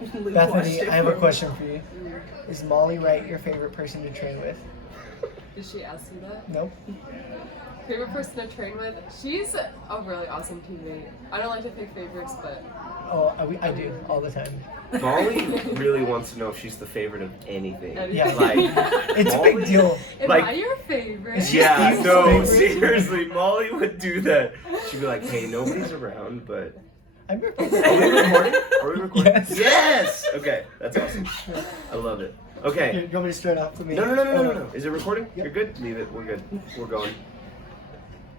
Bethany, I have a question for you. Is Molly Wright your favorite person to train with? Did she ask you that? Nope. Favorite person to train with? She's a really awesome teammate. I don't like to pick favorites, but Oh, I do all the time. Molly really wants to know if she's the favorite of anything. Yeah, Like, it's a big deal. am like- I your favorite? Yeah, Steve's no, favorite. seriously, Molly would do that. She'd be like, hey, nobody's around, but... I'm your Are we favorite. recording? Are we recording? Yes. Yes! Okay, that's awesome. I love it. Here, Okay. you want me to start off with me? No. Is it recording? Yep. You're good? Leave it. We're good. We're going.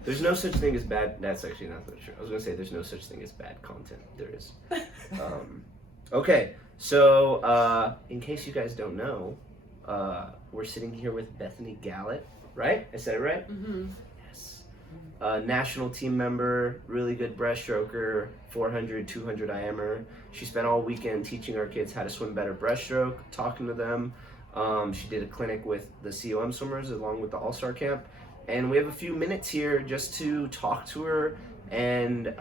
There's no such thing as bad... That's actually not true. I was going to say there's no such thing as bad content. There is. Okay, so in case you guys don't know, we're sitting here with Bethany Galat, right? I said it right? Mm-hmm. Yes. National team member, really good breaststroker, 400, 200 IMer. She spent all weekend teaching our kids how to swim better breaststroke, talking to them. She did a clinic with the COM swimmers along with the All-Star Camp. And we have a few minutes here just to talk to her and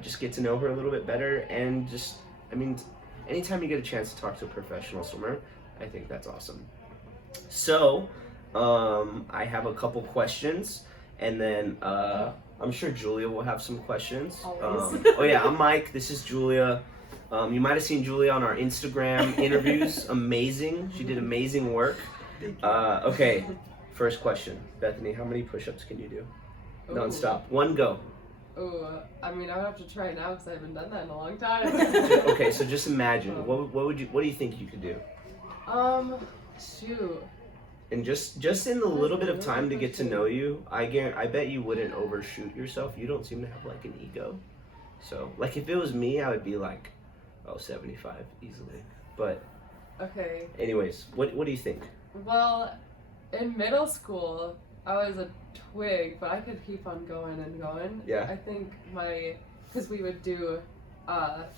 just get to know her a little bit better. And just, I mean, anytime you get a chance to talk to a professional swimmer, I think that's awesome. So, I have a couple questions, and then I'm sure Julia will have some questions. Always. Oh yeah, I'm Mike. This is Julia. You might have seen Julia on our Instagram interviews. Amazing. She did amazing work. Okay, first question. Bethany, how many push-ups can you do? Non-stop. One go. Oh, I mean, I would have to try it now because I haven't done that in a long time. Okay, so just imagine. What do you think you could do? Shoot. And just in the little bit of time to get to know you, I bet you wouldn't overshoot yourself. You don't seem to have like an ego. So, like if it was me, I would be like, 75 easily. But Okay. anyways, what do you think? Well, in middle school, I was a twig, but I could keep on going and going. Yeah. I think because we would do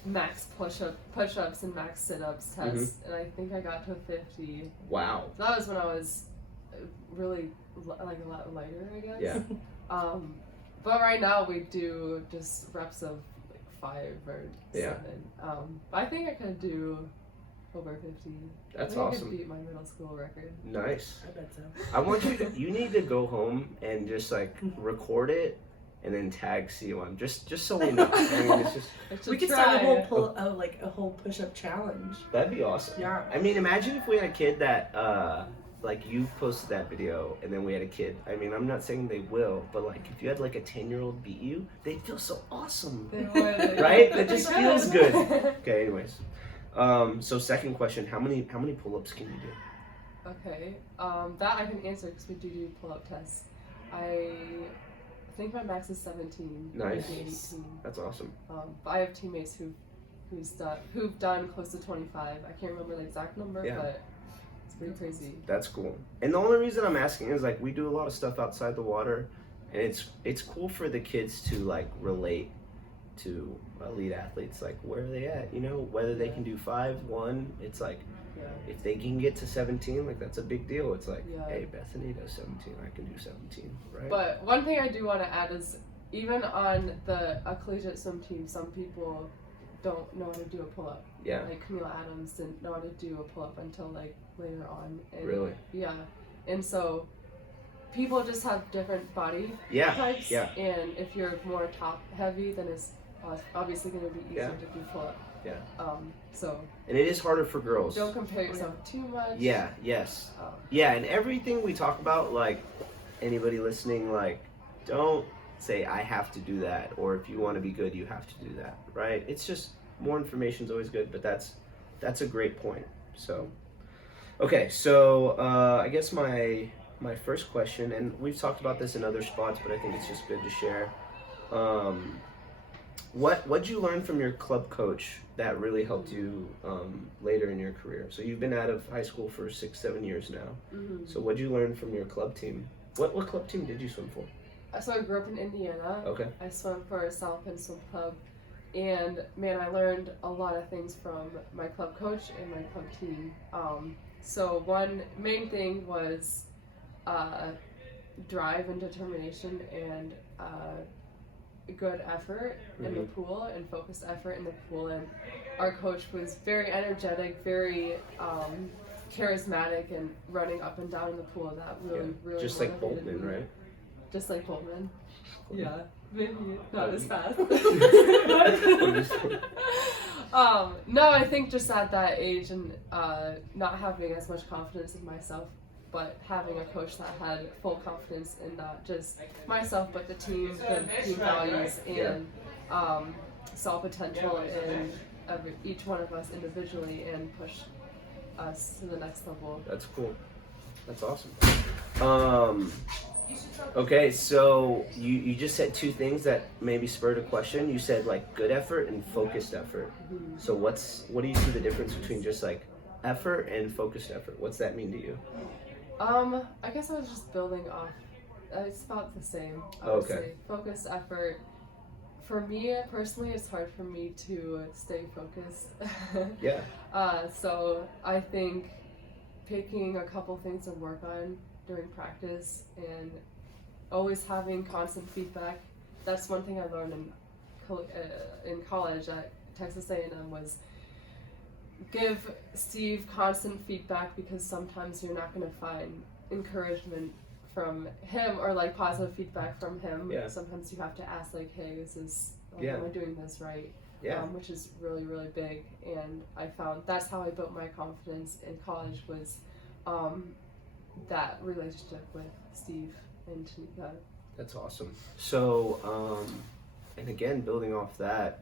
max push-ups and max sit-ups tests, and I think I got to 50. Wow. That was when I was really like a lot lighter, I guess. Yeah. But right now we do just reps of like 5 or 7. Yeah. I think I could do over 50. That's I think I awesome. could beat my middle school record. Nice. I bet so. I want you need to go home and just like record it and then tag COM just so we know. I mean, it's just I should We could try. start a whole push-up challenge. that'd be awesome. Yeah. I mean, imagine if we had a kid that like you posted that video and then we had a kid. I mean, I'm not saying they will, but like if you had like a 10-year-old beat you, they'd feel so awesome. They would. Right? That just feels good. Okay, anyways. So second question, how many pull-ups can you do? Okay, that I can answer because we do pull-up tests. I think my max is 17. Nice. Maybe 18. That's awesome. But I have teammates who've done close to 25. I can't remember the exact number, Yeah. but it's pretty crazy. That's cool. And the only reason I'm asking is like we do a lot of stuff outside the water, and it's cool for the kids to like relate to elite athletes. Like where are they at? You know, whether they can do 5, 1. It's like Yeah. if they can get to 17, like that's a big deal. It's like, Yeah. hey, Bethany does 17, I can do 17, right? But one thing I do want to add is even on a collegiate swim team, some people don't know how to do a pull-up. Yeah. Like Camila Adams didn't know how to do a pull-up until like later on. And Really? Yeah. And so people just have different body Yeah. types. Yeah. And if you're more top heavy, then it's obviously going to be easier Yeah. to do pull-up. Yeah. So And it is harder for girls. don't compare yourself too much. Yeah, yes. Um, Yeah, and everything we talk about, like, anybody listening, like, don't say, I have to do that, or if you want to be good, you have to do that, right? It's just, more information is always good, but that's a great point. So, okay, so I guess my first question, and we've talked about this in other spots, but I think it's just good to share. What'd you learn from your club coach that really helped you later in your career? So you've been out of high school for 6-7 years now. mhm. So what'd you learn from your club team? What club team did you swim for? So I grew up in Indiana. Okay. I swam for South Penn Swim Club, and man, I learned a lot of things from my club coach and my club team. So one main thing was drive and determination, and good effort in the pool and focused effort in the pool, and our coach was very energetic, very charismatic, and running up and down in the pool. That really just like motivated Boltman, me. right? Just like Boltman. Yeah, maybe not as fast. No, I think just at that age and not having as much confidence in myself, but having a coach that had full confidence in not just myself, but the team values, and saw potential in each one of us individually and pushed us to the next level. That's cool. That's awesome. Okay, so you just said two things that maybe spurred a question. You said like good effort and focused effort. So what do you see the difference between just like effort and focused effort? What's that mean to you? I guess I was just building off. It's about the same. I would say. Focused effort. For me personally, it's hard for me to stay focused. Yeah. So I think picking a couple things to work on during practice and always having constant feedback. That's one thing I learned in college at Texas A&M was give Steve constant feedback, because sometimes you're not going to find encouragement from him or like positive feedback from him. Yeah. Sometimes you have to ask like, hey, is this, Yeah. am I doing this right? Yeah. Which is really, really big. And I found that's how I built my confidence in college was that relationship with Steve and Tanika. That's awesome. So, and again, building off that,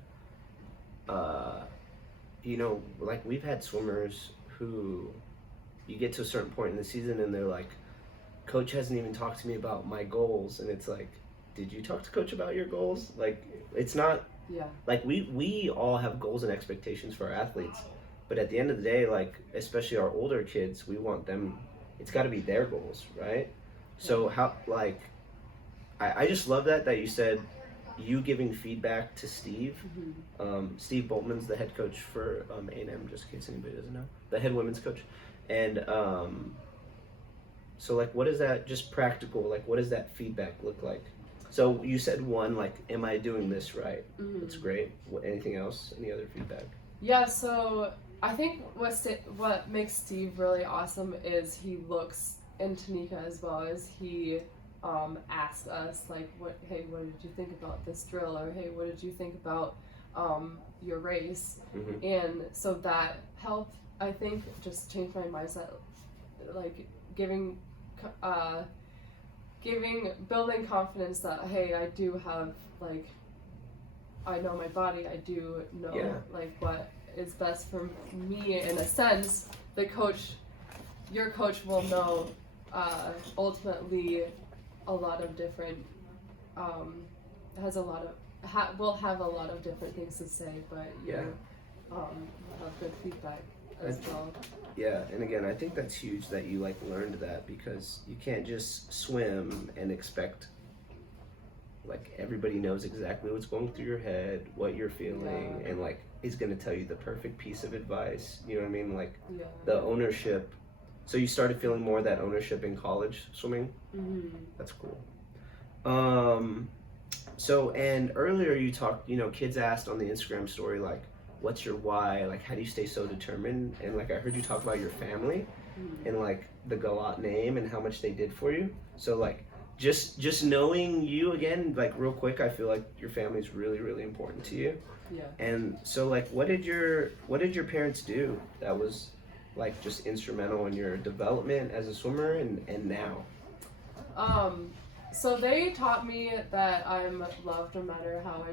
you know, like we've had swimmers who you get to a certain point in the season and they're like, coach hasn't even talked to me about my goals. And it's like, did you talk to coach about your goals? Like, it's not, like we all have goals and expectations for our athletes. But at the end of the day, like, especially our older kids, we want them, it's got to be their goals, right? So how, like, I just love that you said you giving feedback to Steve. Steve Boltman's the head coach for A&M, just in case anybody doesn't know, the head women's coach. And so like, what is that, just practical, like what does that feedback look like? So you said one, like, am I doing this right? That's great. Anything else? Any other feedback? Yeah, so I think what makes Steve really awesome is he looks, and Tanika as well, as he asks us like, hey, what did you think about this drill? Or hey, what did you think about your race? And so that helped, I think, just change my mindset, like building confidence that, hey, I do have, like, I know my body, I do know like what is best for me. In a sense, your coach will know ultimately a lot of different will have a lot of different things to say, but you have good feedback as well. Yeah, and again, I think that's huge that you like learned that, because you can't just swim and expect like everybody knows exactly what's going through your head, what you're feeling, and like is going to tell you the perfect piece of advice. You know what I mean? Like the ownership. So you started feeling more of that ownership in college swimming? That's cool. So, and earlier you talked, you know, kids asked on the Instagram story, like, what's your why? Like, how do you stay so determined? And like, I heard you talk about your family and like the Galat name and how much they did for you. So like, just knowing you again, like real quick, I feel like your family is really, really important to you. Yeah. And so like, what did your parents do that was like just instrumental in your development as a swimmer and now? So they taught me that I'm loved no matter how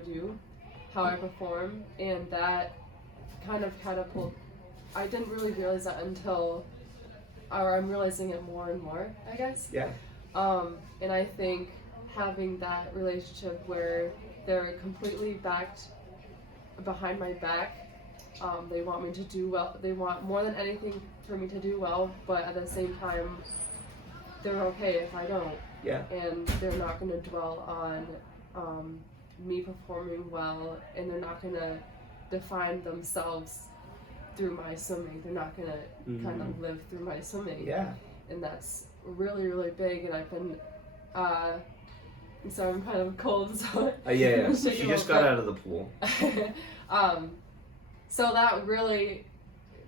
I perform, and that kind of catapulted. I didn't really realize that until, or I'm realizing it more and more, I guess. Yeah. And I think having that relationship where they're completely backed behind my back, they want me to do well. They want more than anything for me to do well, but at the same time, they're okay if I don't. Yeah. And they're not going to dwell on me performing well, and they're not going to define themselves through my swimming. They're not going to kind of live through my swimming. Yeah. And that's really, really big. And I've been So I'm kind of cold, so Yeah. shaking She a just little got out of the pool. So that really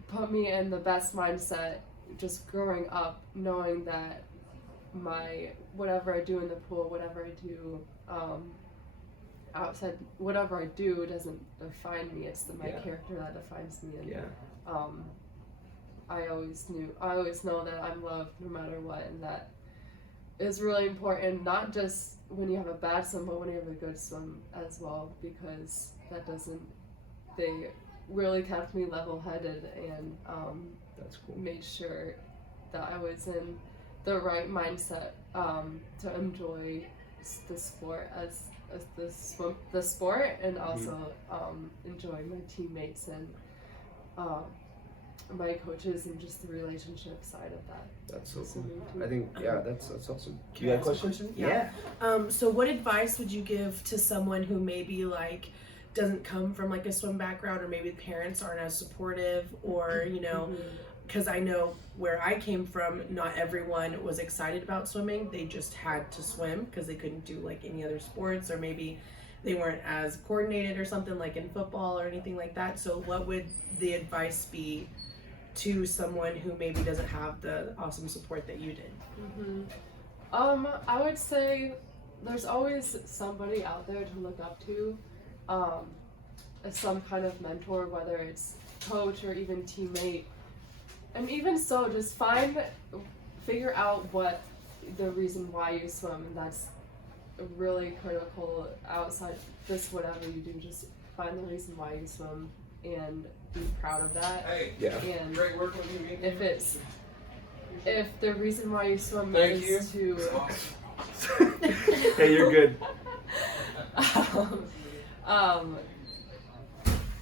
put me in the best mindset just growing up, knowing that whatever I do in the pool, whatever I do outside, whatever I do doesn't define me. It's my character that defines me. And I always know that I'm loved no matter what, and that is really important, not just when you have a bad swim, but when you have a good swim as well, because they really kept me level-headed and That's cool. made sure that I was in the right mindset to enjoy the sport as the sport, and also enjoy my teammates and my coaches, and just the relationship side of that. That's so cool. too. I think that's awesome. Can You I got a ask a question? question? Yeah. So what advice would you give to someone who maybe like doesn't come from like a swim background, or maybe parents aren't as supportive, or because I know where I came from, not everyone was excited about swimming. They just had to swim because they couldn't do like any other sports, or maybe they weren't as coordinated or something like in football or anything like that. So what would the advice be to someone who maybe doesn't have the awesome support that you did? I would say there's always somebody out there to look up to, as some kind of mentor, whether it's coach or even teammate. And even so, just figure out what the reason why you swim, and that's really critical. Outside just whatever you do, just find the reason why you swim and be proud of that. And Great work with you. if the reason why you swim is to Hey, you're good.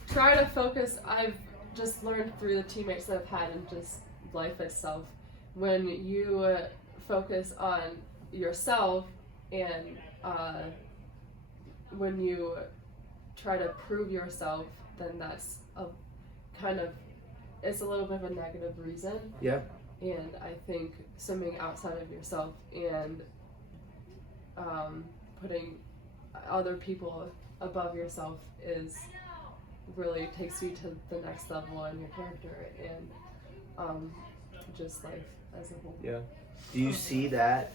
try to focus. I've just learned through the teammates that I've had and just life itself, when you focus on yourself and when you try to prove yourself, then that's it's a little bit of a negative reason. Yeah. And I think swimming outside of yourself and putting other people above yourself really takes you to the next level in your character and just life as a whole. Yeah. Do you see that?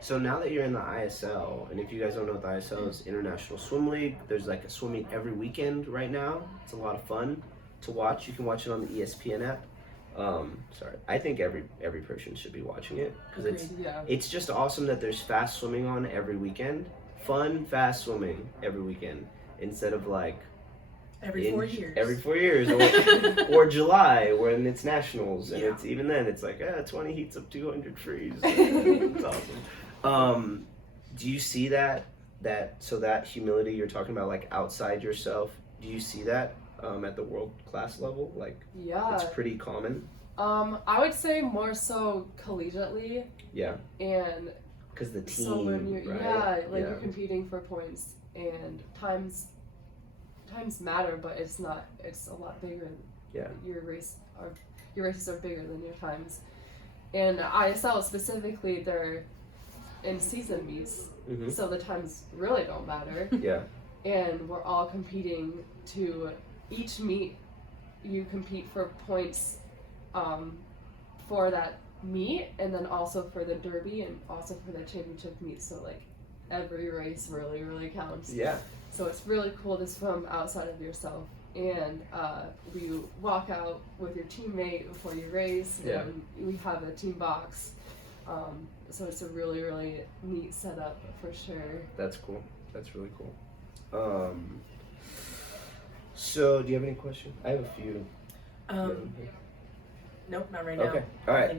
So now that you're in the ISL, and if you guys don't know what the ISL is, International Swim League, there's like a swimming every weekend right now. It's a lot of fun to watch. You can watch it on the ESPN app. I think every person should be watching it, because it's just awesome that there's fast swimming on every weekend. Fun, fast swimming every weekend, instead of like Every 4 years. Every 4 years, or July when it's nationals, and it's even then it's like 20 heats up 200 freeze. It's awesome. Do you see that humility you're talking about, like outside yourself? Do you see that at the world class level? Like, it's pretty common. I would say more so collegiately. Yeah. And because the team, so when you're, right? you're competing for points, and times matter, but it's a lot bigger. Your races are bigger than your times. And ISL specifically, they're in season meets, so the times really don't matter. And we're all competing to each meet. You compete for points for that meet, and then also for the derby, and also for the championship meet. So like every race really counts. So it's really cool to swim outside of yourself, and you walk out with your teammate before you race, and we have a team box. So it's a really neat setup for sure. That's cool. That's really cool. So do you have any questions? I have a few. Nope, not right now. Okay. All right.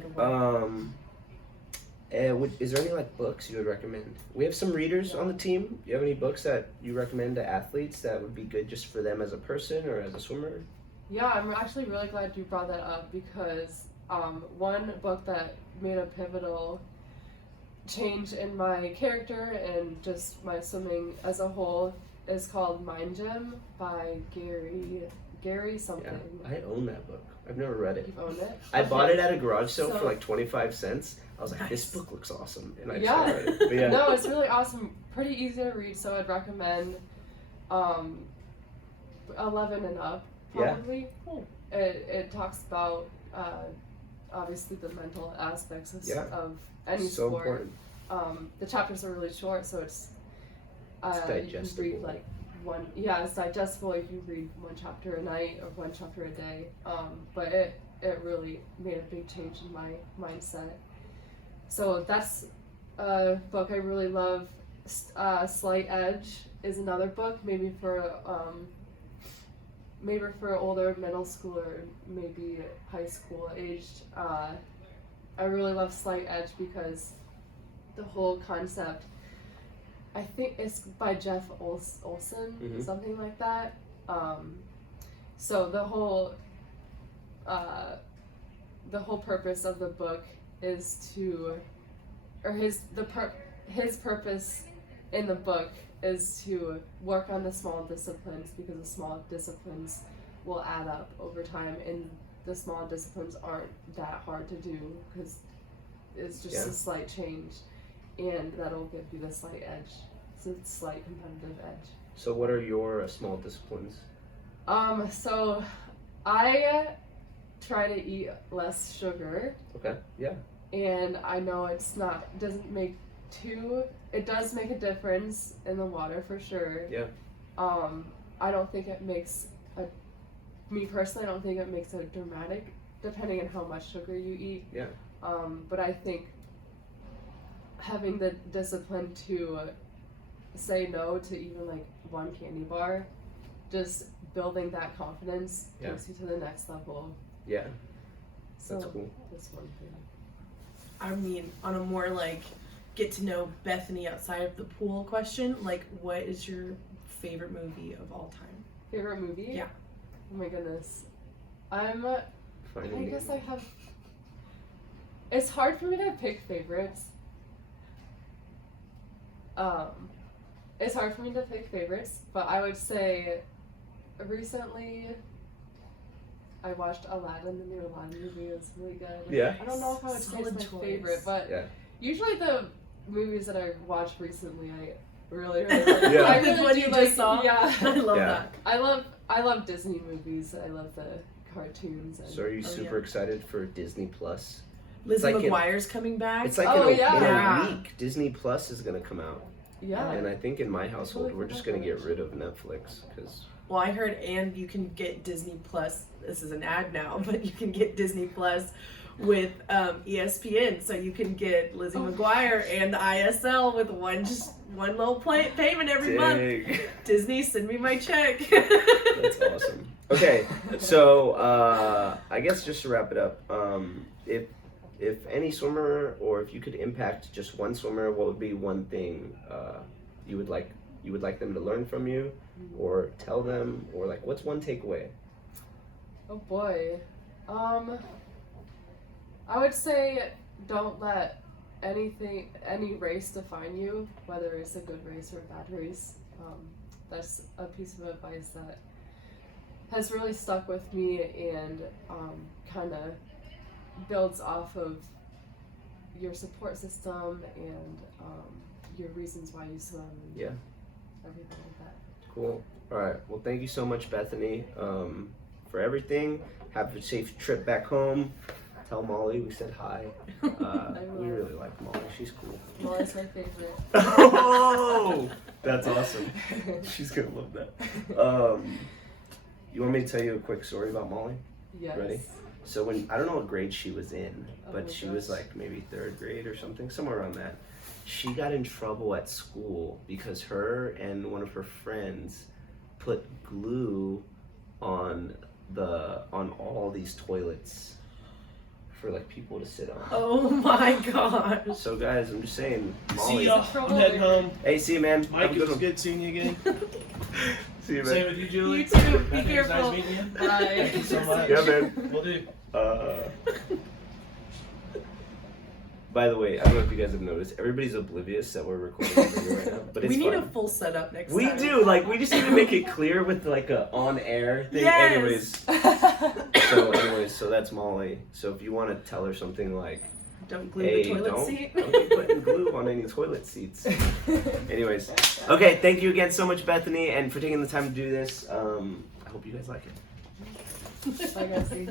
Is there any like books you would recommend? We have some readers on the team. Do you have any books that you recommend to athletes that would be good just for them as a person or as a swimmer? Yeah, I'm actually really glad you brought that up, because one book that made a pivotal change in my character and just my swimming as a whole is called Mind Gym by Gary Gary something. Yeah, I own that book. I've never read it. You've owned it? I bought it at a garage sale So- for like 25 cents. I was like, Nice. this book looks awesome. And I just Yeah. read it. But yeah. No, it's really awesome. Pretty easy to read, so I'd recommend 11 and up, Yeah. probably. It talks about obviously the mental aspects of any so sport. important. The chapters are really short, so it's digestible. You can read like one. Yeah, it's digestible. You can read one chapter a night or one chapter a day. But it really made a big change in my mindset. So that's a book I really love. Slight Edge is another book, maybe for older middle school or maybe high school aged. I really love Slight Edge because the whole concept, I think it's by Jeff Olson, something like that. So the whole purpose of the book is to, or his purpose in the book is to work on the small disciplines, because the small disciplines will add up over time, and the small disciplines aren't that hard to do because it's just a slight change, and that'll give you the slight edge. It's a slight competitive edge. So what are your small disciplines? So I try to eat less sugar. Okay. Yeah. And I know it does make a difference in the water for sure. Yeah. I don't think it makes me personally, I don't think it makes a dramatic, depending on how much sugar you eat. Yeah. But I think having the discipline to say no to even like one candy bar, just building that confidence takes you to the next level. Yeah. So That's cool. that's one thing. I mean, on a more like get to know Bethany outside of the pool question, like what is your favorite movie of all time? Favorite movie? Yeah. Oh my goodness. I guess I have. It's hard for me to pick favorites. It's hard for me to pick favorites, but I would say recently I watched Aladdin, the new Aladdin movie. It was really good. Yeah. I don't know if I would say Solid it's my choice. favorite, but Yeah. usually the movies that I watched recently, I really like. Yeah. I The really one do you like. just saw? Yeah. I love Yeah. that. I love Disney movies. I love the cartoons. And, So are you super excited for Disney Plus? Lizzie like McGuire's coming back. It's like Oh, in yeah. a week, Disney Plus is gonna come out, yeah. and I think in my household Totally we're just forgot gonna get about rid of Netflix because Well, I heard, and you can get Disney Plus. This is an ad now, but you can get Disney Plus with ESPN, so you can get Lizzie McGuire and the ISL with one little payment every month. Disney, send me my check. That's awesome. Okay, so I guess just to wrap it up, if any swimmer, or if you could impact just one swimmer, what would be one thing you would like them to learn from you, or tell them, or like what's one takeaway? Oh boy. I would say don't let any race define you, whether it's a good race or a bad race. That's a piece of advice that has really stuck with me, and kind of builds off of your support system and your reasons why you swim and Yeah. everything like that. Cool. All right. Well, thank you so much, Bethany, for everything. Have a safe trip back home. Tell Molly we said hi. We really like Molly. She's cool. Molly's my favorite. Oh, that's awesome. She's gonna love that. You want me to tell you a quick story about Molly? Yes. Ready? So I don't know what grade she was in, but my she was gosh. like maybe 3rd grade or something, somewhere around that. She got in trouble at school because her and one of her friends put glue on all these toilets for like people to sit on. Oh my gosh. So guys, I'm just saying, See Molly. y'all. I'm heading home. Hey, see you, man. Mike, Have a it good was one. good seeing you again. See you, Same man. with you, Julie. You too. Be Bethany, it was careful. Nice meeting you. Bye. Thank you so much. Yeah, man. Will do. By the way, I don't know if you guys have noticed, everybody's oblivious that we're recording a video right now, but it's we need fun. a full setup next We time. do, like, we just need to make it clear with like a on-air thing. Yes. So that's Molly. So if you want to tell her something like, Don't glue hey, the toilet don't seat. be putting glue on any toilet seats. Anyways, okay, thank you again so much, Bethany, and for taking the time to do this. I hope you guys like it. Bye, guys.